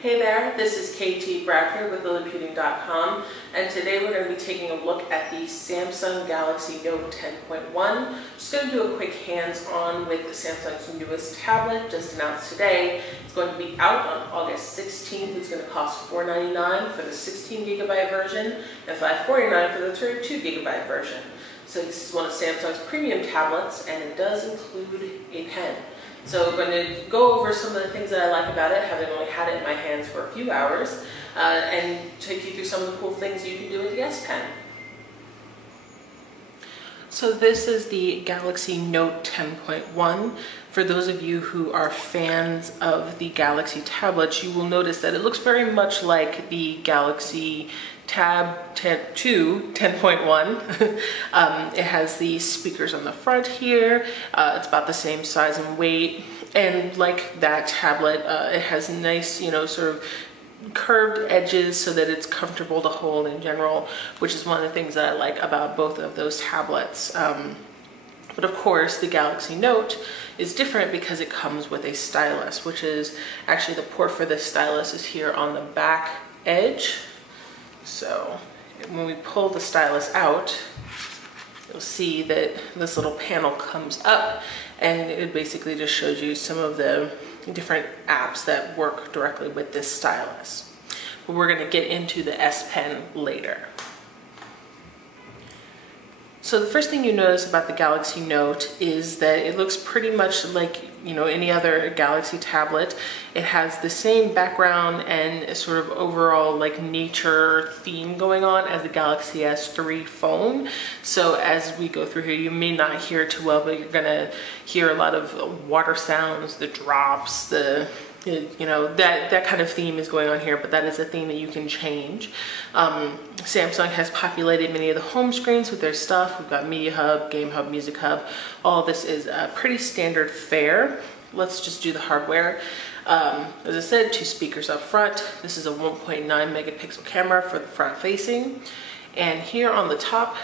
Hey there, this is KT Bradford with LilyPudding.com, and today we're going to be taking a look at the Samsung Galaxy Note 10.1. Just going to do a quick hands-on with Samsung's newest tablet, just announced today. It's going to be out on August 16th. It's going to cost $499 for the 16GB version and $549 for the 32GB version. So this is one of Samsung's premium tablets, and it does include a pen. So we're going to go over some of the things that I like about it, having only had it in my hands for a few hours, and take you through some of the cool things you can do with the S Pen. So this is the Galaxy Note 10.1. For those of you who are fans of the Galaxy tablets, you will notice that it looks very much like the Galaxy Tab 2 10.1. It has the speakers on the front here. It's about the same size and weight, and like that tablet, it has nice, sort of curved edges so that it's comfortable to hold in general, which is one of the things that I like about both of those tablets. But of course, the Galaxy Note is different because it comes with a stylus, which is actually the port for this stylus is here on the back edge. So when we pull the stylus out, you'll see that this little panel comes up, and it basically just shows you some of the different apps that work directly with this stylus. But we're going to get into the S Pen later. So the first thing you notice about the Galaxy Note is that it looks pretty much like any other Galaxy tablet. It has the same background and sort of overall like nature theme going on as the Galaxy S3 phone. So as we go through here, you may not hear it too well, but you're gonna hear a lot of water sounds, the drops, that kind of theme is going on here, but that is a theme that you can change. Samsung has populated many of the home screens with their stuff. We've got Media Hub, Game Hub, Music Hub. All of this is pretty standard fare. Let's just do the hardware. As I said, 2 speakers up front. This is a 1.9 megapixel camera for the front facing. And here on the top,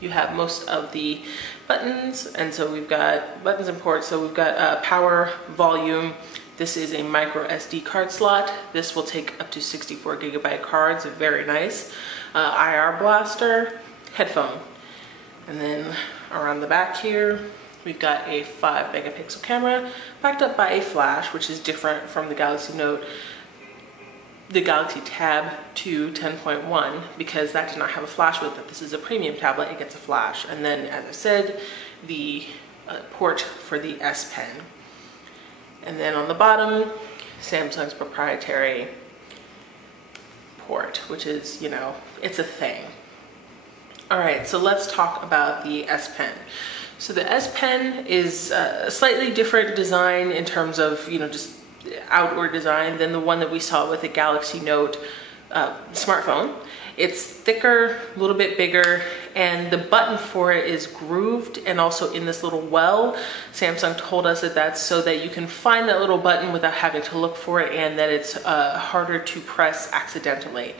you have most of the buttons. And so we've got buttons and ports. So we've got power, volume. This is a micro SD card slot. This will take up to 64GB cards, very nice. IR blaster, headphone. And then around the back here, we've got a 5 megapixel camera backed up by a flash, which is different from the Galaxy Note, the Galaxy Tab 2 10.1, because that did not have a flash with it. This is a premium tablet, it gets a flash. And then, as I said, the port for the S Pen. And then on the bottom, Samsung's proprietary port, which is, it's a thing. All right, so let's talk about the S Pen. So the S Pen is a slightly different design in terms of, just outward design than the one that we saw with the Galaxy Note smartphone. It's thicker, a little bit bigger, and the button for it is grooved and also in this little well. Samsung told us that that's so that you can find that little button without having to look for it, and that it's harder to press accidentally,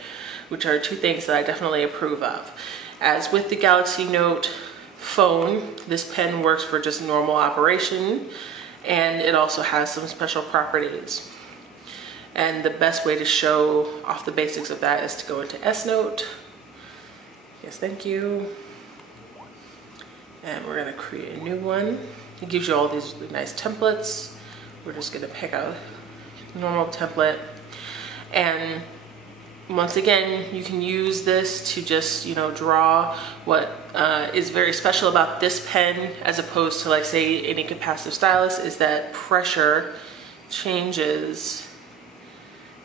which are 2 things that I definitely approve of. As with the Galaxy Note phone, this pen works for just normal operation, and it also has some special properties. And the best way to show off the basics of that is to go into S Note. Yes, thank you. And we're gonna create a new one. It gives you all these really nice templates. We're just gonna pick out a normal template. And once again, you can use this to just, draw what is very special about this pen, as opposed to, like, say, any capacitive stylus, is that pressure changes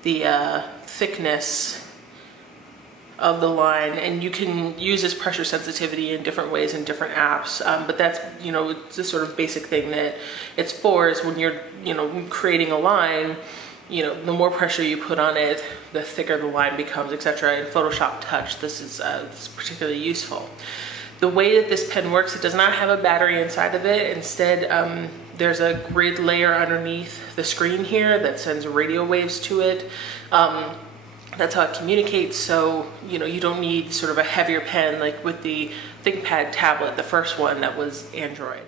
the thickness of the line, and you can use this pressure sensitivity in different ways in different apps, but that's it's a sort of basic thing that it's for, is when you're creating a line, the more pressure you put on it, the thicker the line becomes, etc. In Photoshop Touch, this is particularly useful. The way that this pen works, it does not have a battery inside of it. Instead, there's a grid layer underneath the screen here that sends radio waves to it. That's how it communicates, so you don't need sort of a heavier pen like with the ThinkPad tablet, the first one that was Android.